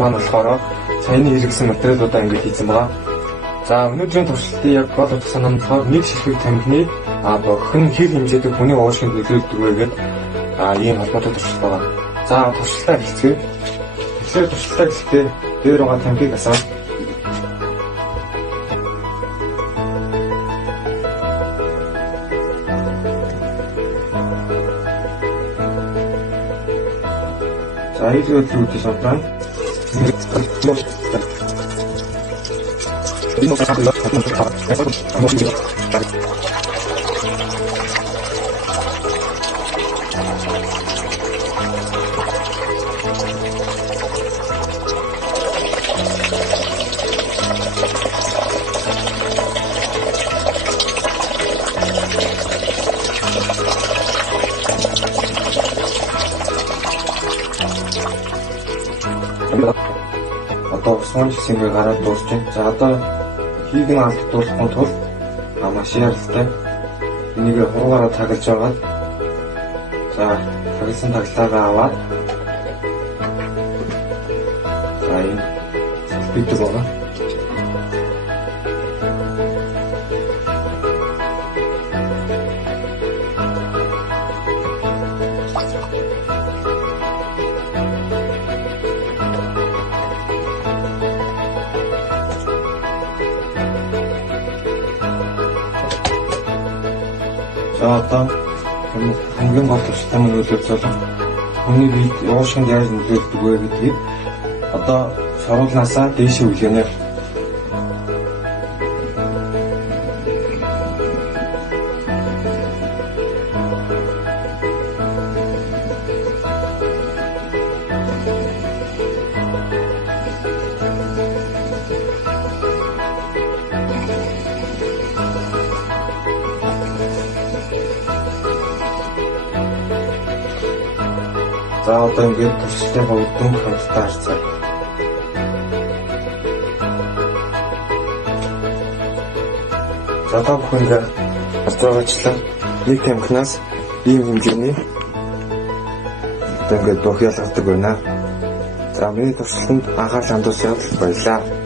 маань болохоор саяны хэрэгсэн материалуудаа ингээд хийсэн байгаа. За өнөөдрийн туршилтын яг гол утга санаа нь болохоор нэг ширхэг тамхины хэн хэр хэмжээтэй хүний уушгинд нөлөөлдөг вэ гэдэг ийм холбоотой туршилт байгаа. За туршилтаа хэлцгээе. Тэгэхээр туршилтаа гэхдээ дээр байгаа тамхиг асаа. За ийзүүд рүү шавтан. Одоо усан хэсгийг гараад дуусч байна. За одоо хийгэн алдуулахгүй тул маш яралтай энийг хуруугаараа таглаж байгаа. За тагласан таглагаа аваад за энэ бидэг байгаа. За одоо хамгийн гол туршилтаа мань үлээж байгаа. Хүний биед уушгинд яаж нөлөөлдөг вэ гэдгийг одоо саруулнаасаа дээшээ үлээнэ. За одоо ингээд туршилтын хөвдөн хамтдаа харцгаа. За та бүхэнд харж байгаачлан нэг тамхинаас ийм хэмжээний одоо ингээд дөх ялгадаг байна. За миний туршилтанд анхаарал хандуулсанд баярлалаа.